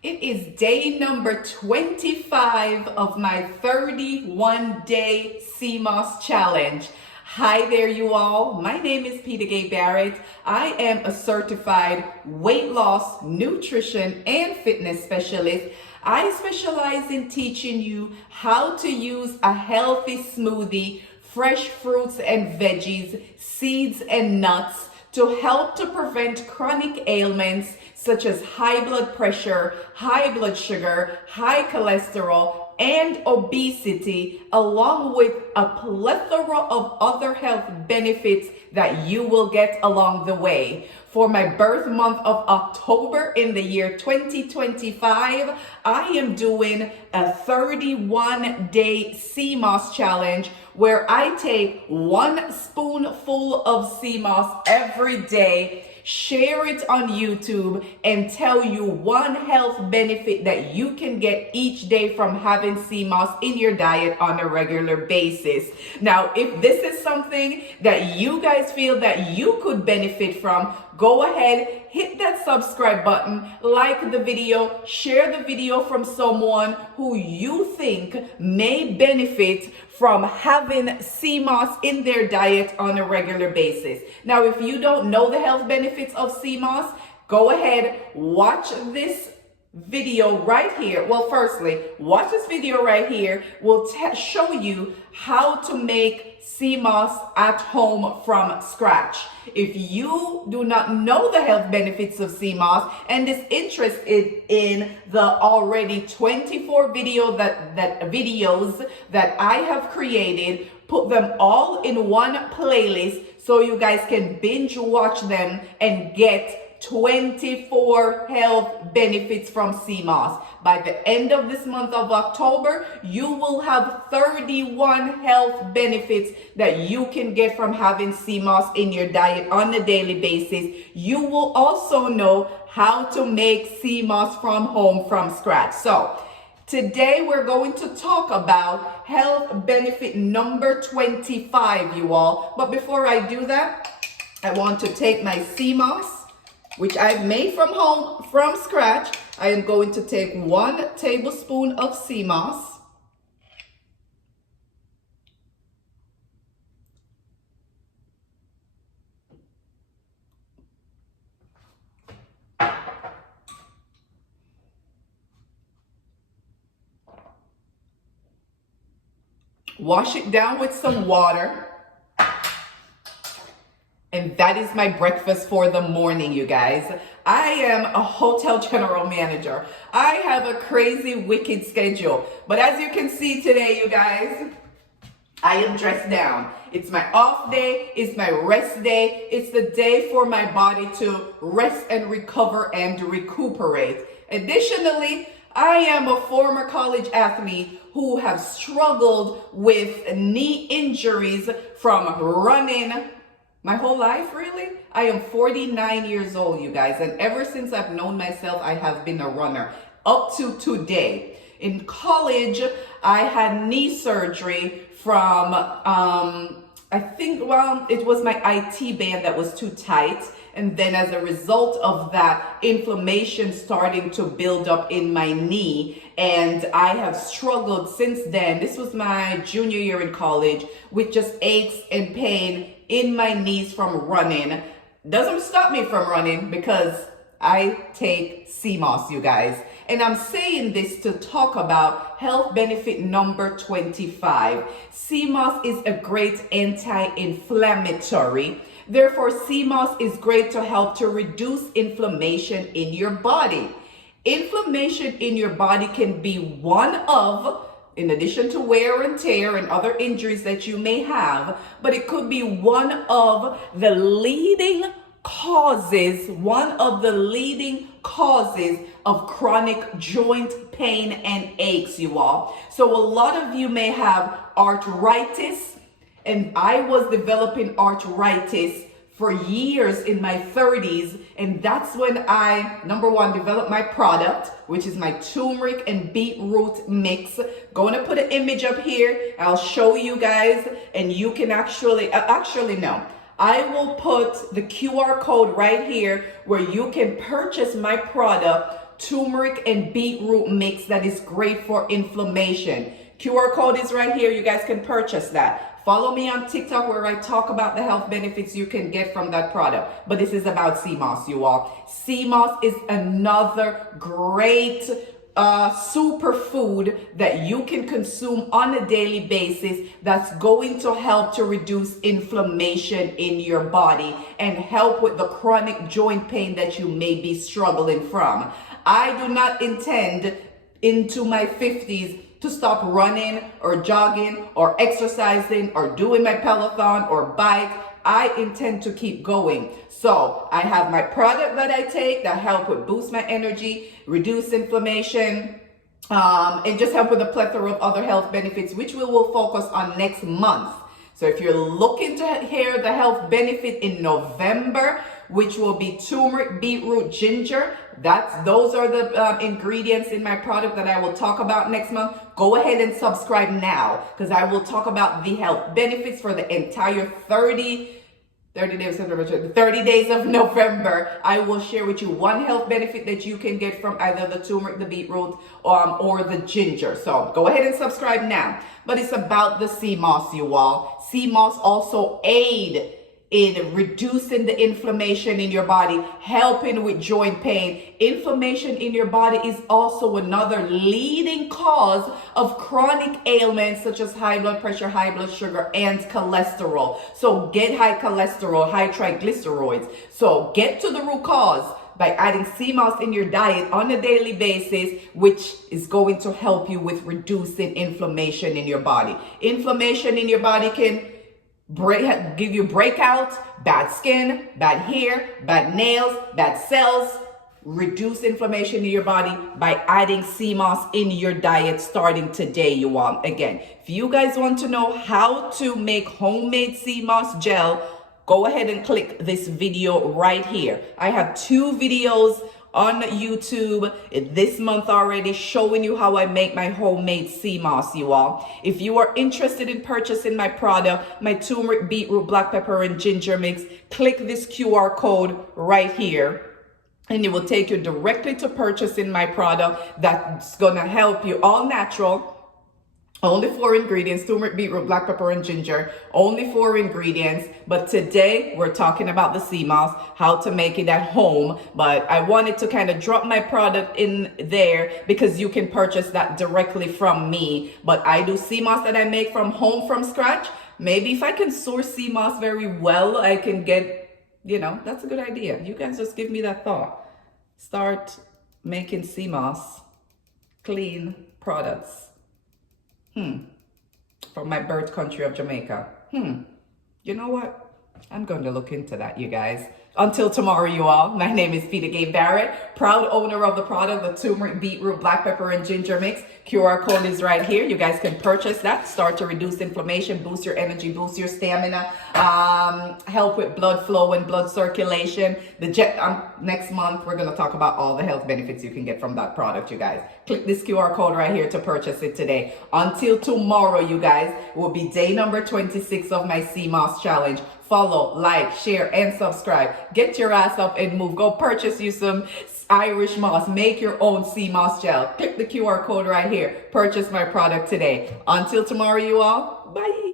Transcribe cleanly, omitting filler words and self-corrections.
It is day number 25 of my 31-day Seamoss challenge. Hi there, you all. My name is Peter Gay Barrett. I am a certified weight loss, nutrition, and fitness specialist. I specialize in teaching you how to use a healthy smoothie, fresh fruits and veggies, seeds and nuts to help to prevent chronic ailments such as high blood pressure, high blood sugar, high cholesterol, and obesity, along with a plethora of other health benefits that you will get along the way. For my birth month of October in the year 2025, I am doing a 31-day Seamoss challenge where I take 1 spoonful of Seamoss every day, share it on YouTube, and tell you one health benefit that you can get each day from having Seamoss in your diet on a regular basis. Now, if this is something that you guys feel that you could benefit from, go ahead, hit that subscribe button, like the video, share the video from someone who you think may benefit from having Seamoss in their diet on a regular basis. Now, if you don't know the health benefits of Seamoss, go ahead, watch this video right here. Well, firstly, watch this video right here. We'll show you how to make Seamoss at home from scratch. If you do not know the health benefits of Seamoss and is interested in the already 24 videos that I have created, put them all in one playlist so you guys can binge watch them and get 24 health benefits from Seamoss. By the end of this month of October, you will have 31 health benefits that you can get from having Seamoss in your diet on a daily basis. You will also know how to make Seamoss from home from scratch. So, today we're going to talk about health benefit number 25, you all. But before I do that, I want to take my Seamoss, which I've made from home from scratch. I am going to take 1 tablespoon of Seamoss. Wash it down with some water. And that is my breakfast for the morning, you guys. I am a hotel general manager. I have a crazy, wicked schedule. But as you can see today, you guys, I am dressed down. It's my off day. It's my rest day. It's the day for my body to rest and recover and recuperate. Additionally, I am a former college athlete who have struggled with knee injuries from running my whole life, really. I am 49 years old, you guys, and ever since I've known myself, I have been a runner up to today. In college, I had knee surgery from, it was my IT band that was too tight. And then as a result of that, inflammation starting to build up in my knee. And I have struggled since then. This was my junior year in college with just aches and pain in my knees from running. Doesn't stop me from running because I take Seamoss, you guys. And I'm saying this to talk about health benefit number 25. Seamoss is a great anti-inflammatory. Therefore, Seamoss is great to help to reduce inflammation in your body. Inflammation in your body can be one of, in addition to wear and tear and other injuries that you may have, but it could be one of the leading causes of chronic joint pain and aches, you all. So a lot of you may have arthritis, and I was developing arthritis for years in my 30s, and that's when I, number one, developed my product, which is my turmeric and beetroot mix. Going to put an image up here. I'll show you guys, and you can actually no. I will put the QR code right here where you can purchase my product turmeric and beetroot mix that is great for inflammation. QR code is right here. You guys can purchase that. Follow me on TikTok where I talk about the health benefits you can get from that product. But this is about Seamoss, you all. Seamoss is another great superfood that you can consume on a daily basis that's going to help to reduce inflammation in your body and help with the chronic joint pain that you may be struggling from. I do not intend into my 50s to stop running or jogging or exercising or doing my Peloton or bike. I intend to keep going. So I have my product that I take that help with boost my energy, reduce inflammation, and just help with a plethora of other health benefits, which we will focus on next month. So if you're looking to hear the health benefit in November, which will be turmeric, beetroot, ginger, those are the ingredients in my product that I will talk about next month. Go ahead and subscribe now, because I will talk about the health benefits for the entire 30 days of November. I will share with you one health benefit that you can get from either the turmeric, the beetroot, or the ginger. So go ahead and subscribe now. But it's about the Seamoss, you all. Seamoss also aid in reducing the inflammation in your body, helping with joint pain. Inflammation in your body is also another leading cause of chronic ailments such as high blood pressure, high blood sugar, and cholesterol. So get high cholesterol, high triglycerides. So get to the root cause by adding Seamoss in your diet on a daily basis, which is going to help you with reducing inflammation in your body. Inflammation in your body can give you breakouts, bad skin, bad hair, bad nails, bad cells. Reduce inflammation in your body by adding Seamoss in your diet starting today, you all. Again, if you guys want to know how to make homemade Seamoss gel, go ahead and click this video right here. I have 2 videos on YouTube this month already showing you how I make my homemade Seamoss, you all. If you are interested in purchasing my product, my turmeric, beetroot, black pepper, and ginger mix, click this QR code right here, and it will take you directly to purchasing my product that's gonna help you. All natural. Only 4 ingredients: turmeric, beetroot, black pepper, and ginger. Only 4 ingredients. But today we're talking about the Seamoss, how to make it at home. But I wanted to kind of drop my product in there because you can purchase that directly from me. But I do Seamoss that I make from home from scratch. Maybe if I can source Seamoss very well, I can get, that's a good idea. You guys just give me that thought. Start making Seamoss clean products. From my birth country of Jamaica. You know what? I'm going to look into that, you guys. Until tomorrow, you all. My name is Peter Gay Barrett, proud owner of the product, the turmeric, beetroot, black pepper, and ginger mix. QR code is right here. You guys can purchase that. Start to reduce inflammation, boost your energy, boost your stamina, help with blood flow and blood circulation. Next month, we're going to talk about all the health benefits you can get from that product, you guys. Click this QR code right here to purchase it today. Until tomorrow, you guys, will be day number 26 of my Seamoss challenge. Follow, like, share, and subscribe. Get your ass up and move. Go purchase you some Irish moss. Make your own Seamoss gel. Click the QR code right here. Purchase my product today. Until tomorrow, you all. Bye.